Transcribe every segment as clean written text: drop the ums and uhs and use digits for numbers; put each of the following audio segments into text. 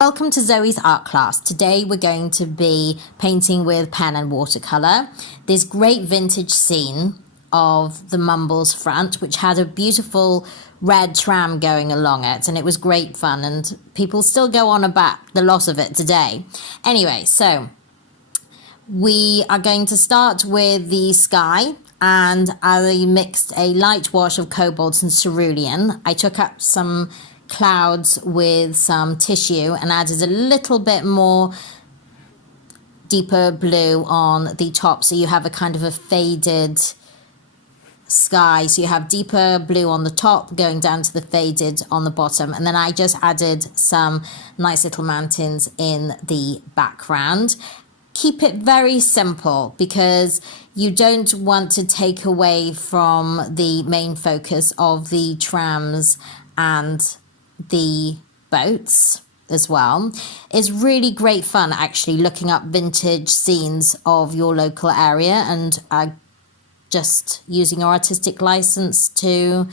Welcome to Zoe's art class. Today we're going to be painting with pen and watercolour. This great vintage scene of the Mumbles front, which had a beautiful red tram going along it, and it was great fun, and people still go on about the loss of it today. Anyway, so we are going to start with the sky, and I mixed a light wash of cobalt and cerulean. I took up some clouds with some tissue and added a little bit more deeper blue on the top, so you have a kind of a faded sky. So you have deeper blue on the top going down to the faded on the bottom, and then I just added some nice little mountains in the background. Keep it very simple because you don't want to take away from the main focus of the trams and the boats as well. It's really great fun actually looking up vintage scenes of your local area and just using your artistic license to,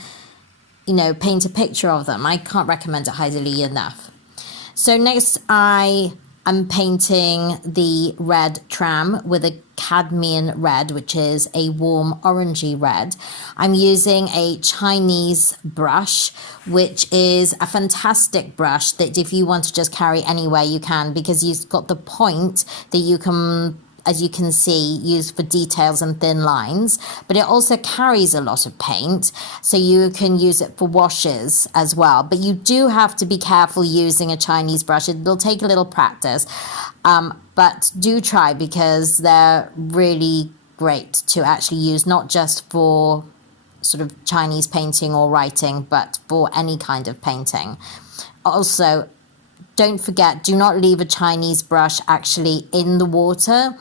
paint a picture of them. I can't recommend it highly enough. So next I'm painting the red tram with a Cadmium Red, which is a warm orangey red. I'm using a Chinese brush, which is a fantastic brush that if you want to just carry anywhere you can, because you've got the point that you can, as you can see, use for details and thin lines, but it also carries a lot of paint, so you can use it for washes as well. But you do have to be careful using a Chinese brush. It will take a little practice, but do try, because they're really great to actually use, not just for sort of Chinese painting or writing, but for any kind of painting. Also, don't forget, do not leave a Chinese brush actually in the water,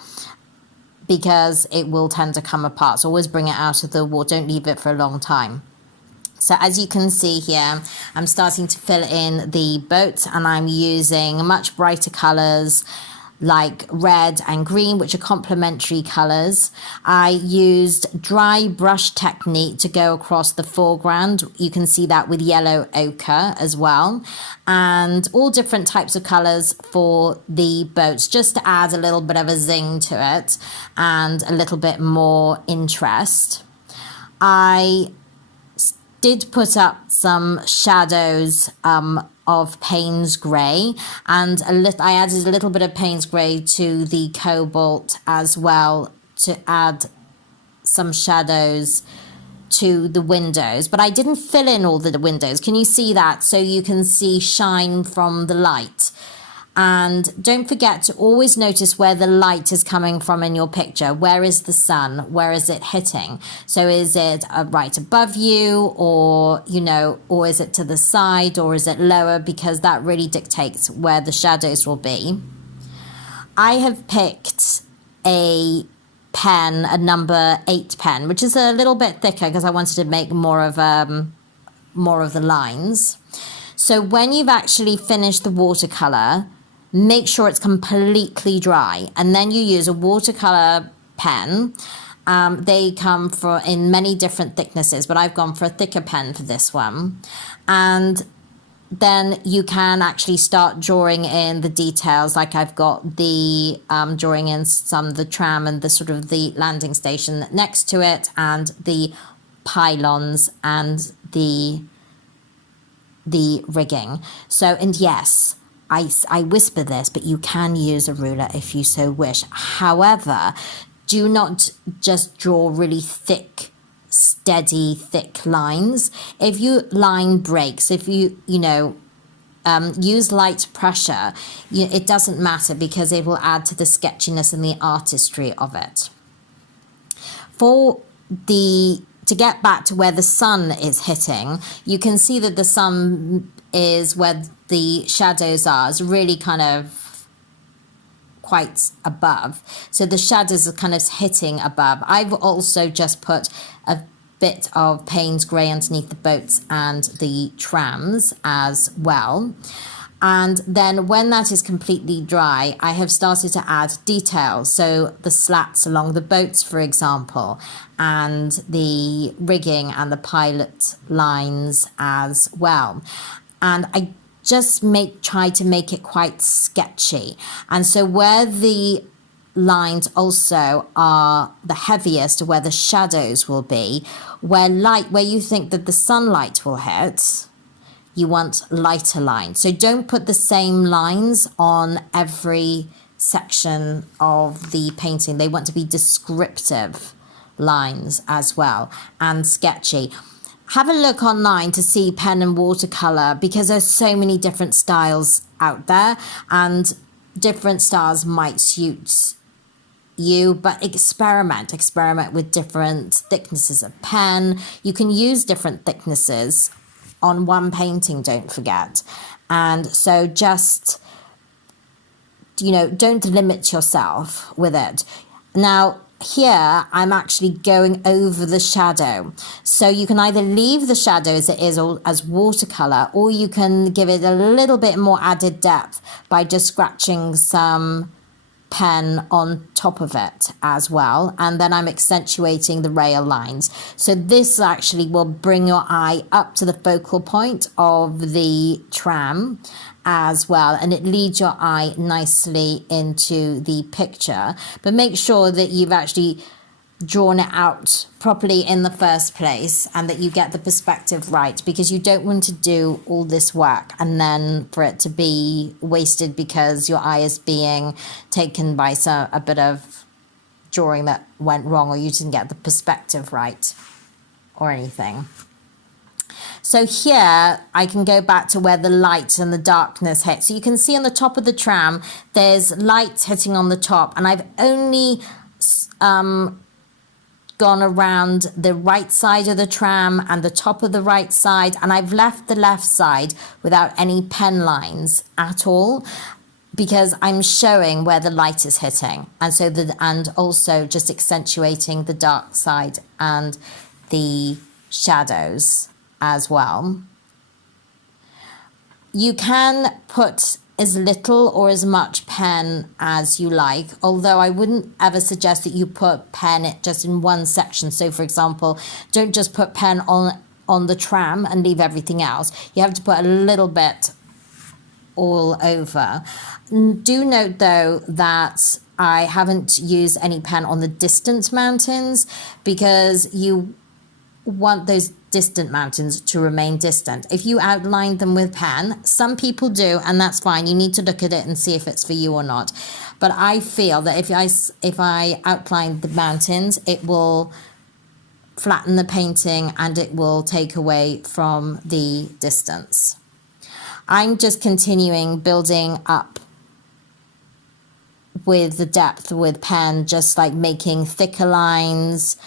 because it will tend to come apart. So always bring it out of the water. Don't leave it for a long time. So as you can see here, I'm starting to fill in the boats, and I'm using much brighter colours like red and green, which are complementary colours. I used dry brush technique to go across the foreground. You can see that with Yellow Ochre as well, and all different types of colours for the boats, just to add a little bit of a zing to it and a little bit more interest. I did put up some shadows of Payne's grey, and I added a little bit of Payne's grey to the cobalt as well to add some shadows to the windows, but I didn't fill in all the windows. Can you see that? So you can see shine from the light. And don't forget to always notice where the light is coming from in your picture. Where is the sun? Where is it hitting? So is it right above you, or, or is it to the side, or is it lower? Because that really dictates where the shadows will be. I have picked a pen, a number 8 pen, which is a little bit thicker because I wanted to make more of the lines. So when you've actually finished the watercolor, make sure it's completely dry, and then you use a watercolor pen. They come in many different thicknesses, but I've gone for a thicker pen for this one. And then you can actually start drawing in the details, like I've got the drawing in some of the tram and the sort of the landing station next to it, and the pylons and the rigging. So, and yes, I whisper this, but you can use a ruler if you so wish. However, do not just draw really thick, steady, thick lines. If you line breaks, if you, use light pressure, it doesn't matter, because it will add to the sketchiness and the artistry of it. To get back to where the sun is hitting, you can see that the sun is where the shadows are. It's really kind of quite above. So the shadows are kind of hitting above. I've also just put a bit of Payne's grey underneath the boats and the trams as well. And then when that is completely dry, I have started to add details. So the slats along the boats, for example, and the rigging and the pilot lines as well. And I just try to make it quite sketchy. And so where the lines also are the heaviest, where the shadows will be, where you think that the sunlight will hit, you want lighter lines. So don't put the same lines on every section of the painting. They want to be descriptive lines as well, and sketchy. Have a look online to see pen and watercolor, because there's so many different styles out there, and different styles might suit you, but experiment with different thicknesses of pen. You can use different thicknesses on one painting, don't forget. And so just, don't limit yourself with it. Now here I'm actually going over the shadow, so you can either leave the shadow as it is as watercolor, or you can give it a little bit more added depth by just scratching some pen on top of it as well. And then I'm accentuating the rail lines, so this actually will bring your eye up to the focal point of the tram as well, and it leads your eye nicely into the picture. But make sure that you've actually drawn it out properly in the first place, and that you get the perspective right, because you don't want to do all this work and then for it to be wasted because your eye is being taken by a bit of drawing that went wrong, or you didn't get the perspective right or anything. So here I can go back to where the light and the darkness hit. So you can see on the top of the tram there's light hitting on the top, and I've only gone around the right side of the tram and the top of the right side, and I've left the left side without any pen lines at all, because I'm showing where the light is hitting, and also just accentuating the dark side and the shadows as well. You can put as little or as much pen as you like, although I wouldn't ever suggest that you put pen just in one section. So for example, don't just put pen on the tram and leave everything else. You have to put a little bit all over. Do note though that I haven't used any pen on the distant mountains, because you want those distant mountains to remain distant. If you outline them with pen, some people do, and that's fine. You need to look at it and see if it's for you or not. But I feel that if I outline the mountains, it will flatten the painting and it will take away from the distance. I'm just continuing building up with the depth with pen, just like making thicker lines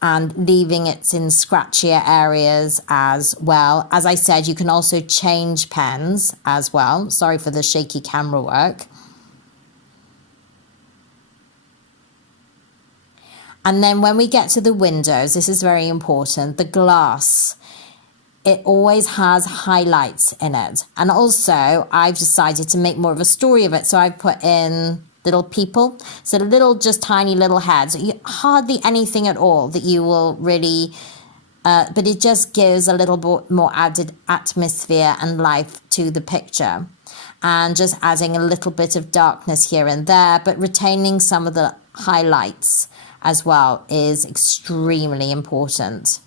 and leaving it in scratchier areas as well. As I said, you can also change pens as well. Sorry for the shaky camera work. And then when we get to the windows, this is very important, the glass, it always has highlights in it. And also I've decided to make more of a story of it. So I've put in little people, so little, just tiny little heads, hardly anything at all that you will really, but it just gives a little bit more added atmosphere and life to the picture. And just adding a little bit of darkness here and there, but retaining some of the highlights as well is extremely important,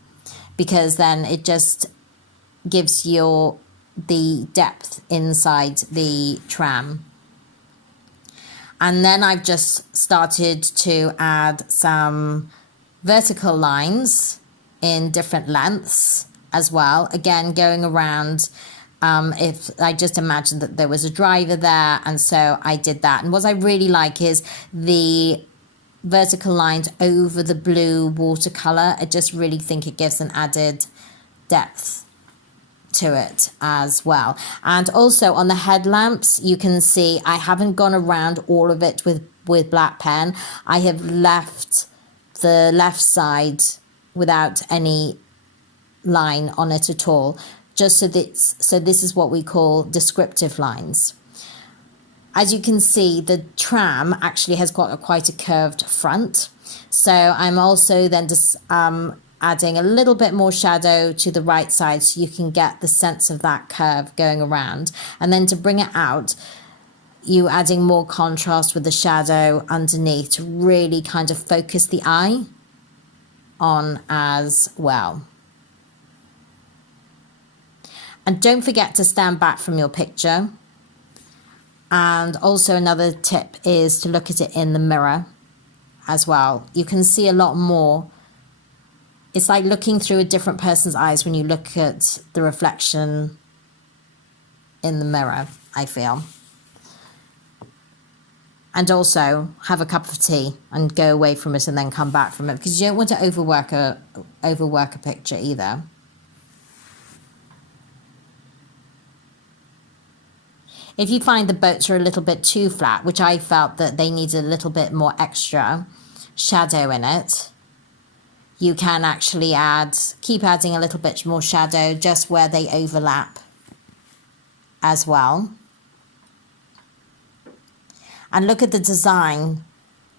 because then it just gives you the depth inside the tram. And then I've just started to add some vertical lines in different lengths as well. Again, going around, if I just imagined that there was a driver there, and so I did that. And what I really like is the vertical lines over the blue watercolor. I just really think it gives an added depth to it as well. And also on the headlamps, you can see I haven't gone around all of it with black pen. I have left the left side without any line on it at all, just so this is what we call descriptive lines. As you can see, the tram actually has got quite a curved front, so I'm also then just adding a little bit more shadow to the right side so you can get the sense of that curve going around. And then to bring it out, you adding more contrast with the shadow underneath to really kind of focus the eye on as well. And don't forget to stand back from your picture. And also another tip is to look at it in the mirror as well. You can see a lot more. It's like looking through a different person's eyes when you look at the reflection in the mirror, I feel. And also have a cup of tea and go away from it and then come back from it, because you don't want to overwork a picture either. If you find the boats are a little bit too flat, which I felt that they needed a little bit more extra shadow in it, you can actually keep adding a little bit more shadow just where they overlap as well. And look at the design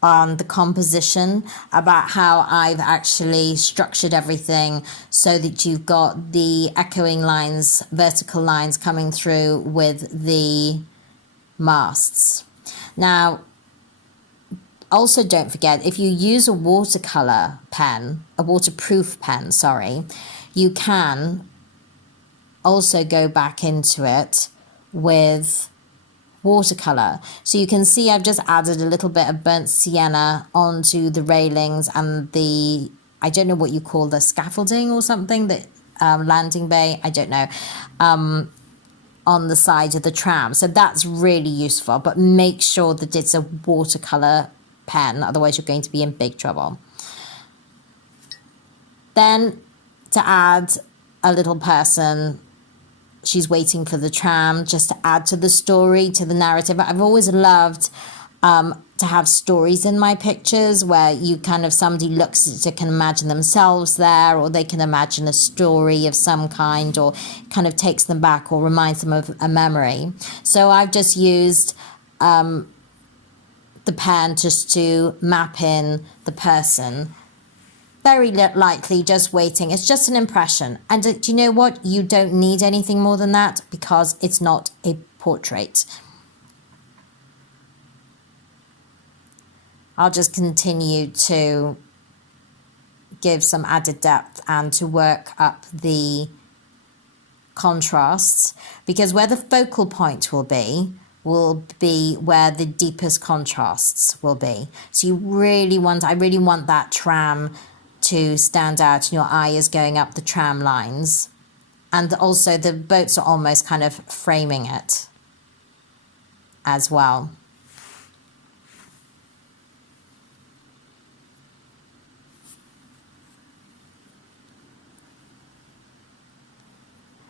on the composition, about how I've actually structured everything so that you've got the echoing lines, vertical lines coming through with the masts. Now, also don't forget, if you use a watercolor pen, a waterproof pen, sorry, you can also go back into it with watercolor. So you can see I've just added a little bit of burnt sienna onto the railings and the, I don't know what you call the scaffolding or something, that landing bay, I don't know, on the side of the tram. So that's really useful, but make sure that it's a watercolor pen, otherwise you're going to be in big trouble. Then to add a little person, she's waiting for the tram, just to add to the story, to the narrative. I've always loved to have stories in my pictures where you kind of, somebody looks at it, can imagine themselves there, or they can imagine a story of some kind, or kind of takes them back or reminds them of a memory. So I've just used the pen just to map in the person. Very lightly, just waiting. It's just an impression. And do you know what? You don't need anything more than that, because it's not a portrait. I'll just continue to give some added depth and to work up the contrasts, because where the focal point will be where the deepest contrasts will be. So you really want, I really want that tram to stand out, and your eye is going up the tram lines, and also the boats are almost kind of framing it as well.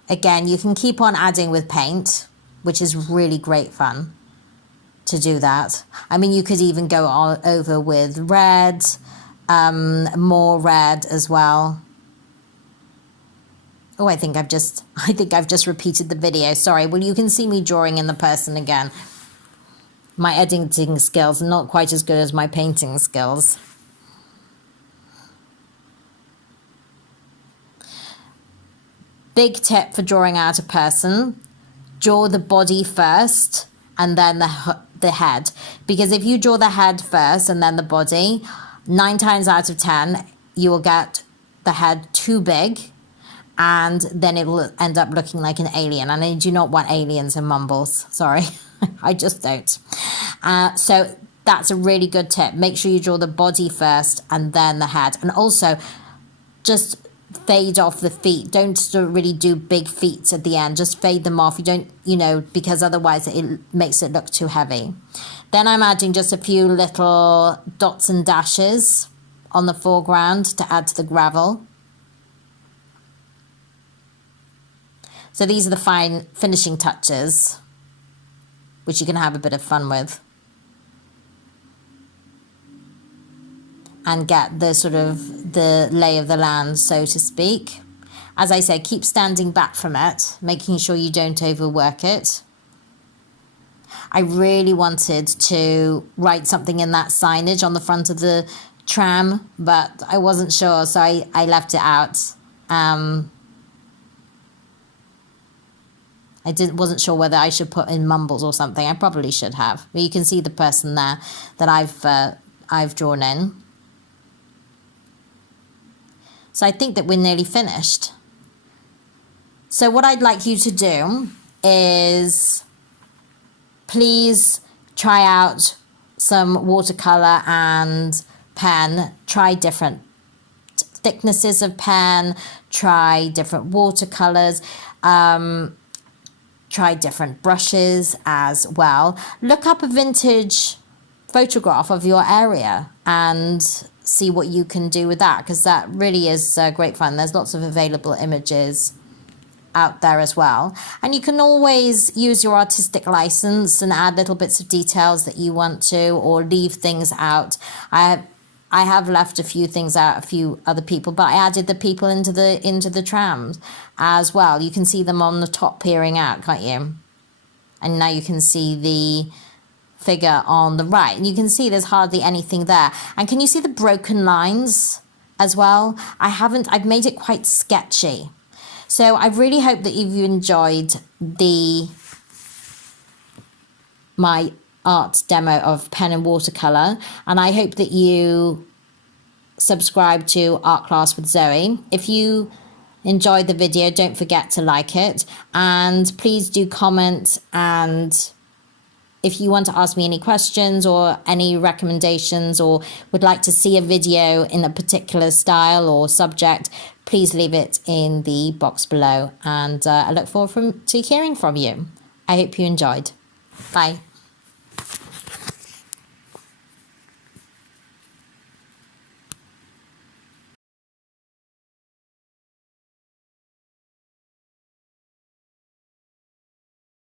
Again, you can keep on adding with paint, which is really great fun to do that. I mean, you could even go all over with red, more red as well. Oh, I think I've just repeated the video. Sorry. Well, you can see me drawing in the person again. My editing skills are not quite as good as my painting skills. Big tip for drawing out a person: draw the body first and then the head. Because if you draw the head first and then the body, 9 times out of 10, you will get the head too big, and then it will end up looking like an alien. And I do not want aliens in Mumbles. Sorry, I just don't. So that's a really good tip. Make sure you draw the body first and then the head. And also, just fade off the feet. Don't really do big feet at the end. Just fade them off. You don't, because otherwise it makes it look too heavy. Then I'm adding just a few little dots and dashes on the foreground to add to the gravel. So these are the fine finishing touches, which you can have a bit of fun with, and get the sort of the lay of the land, so to speak. As I say, keep standing back from it, making sure you don't overwork it. I really wanted to write something in that signage on the front of the Tram, but I wasn't sure, so I left it out. Wasn't sure whether I should put in Mumbles or something. I probably should have. But you can see the person there that I've drawn in. So I think that we're nearly finished. So what I'd like you to do is please try out some watercolor and pen. Try different thicknesses of pen. Try different watercolors. Try different brushes as well. Look up a vintage photograph of your area and see what you can do with that, because that really is great fun. There's lots of available images out there as well, and you can always use your artistic license and add little bits of details that you want to, or leave things out. I have left a few things out, a few other people, but I added the people into the trams as well. You can see them on the top peering out, can't you? And now you can see the figure on the right, and you can see there's hardly anything there. And can you see the broken lines as well? I've made it quite sketchy. So I really hope that you've enjoyed my art demo of pen and watercolor, and I hope that you subscribe to Art Class with Zoe. If you enjoyed the video, don't forget to like it, and please do comment. And if you want to ask me any questions or any recommendations, or would like to see a video in a particular style or subject, please leave it in the box below, and I look forward to hearing from you. I hope you enjoyed. Bye.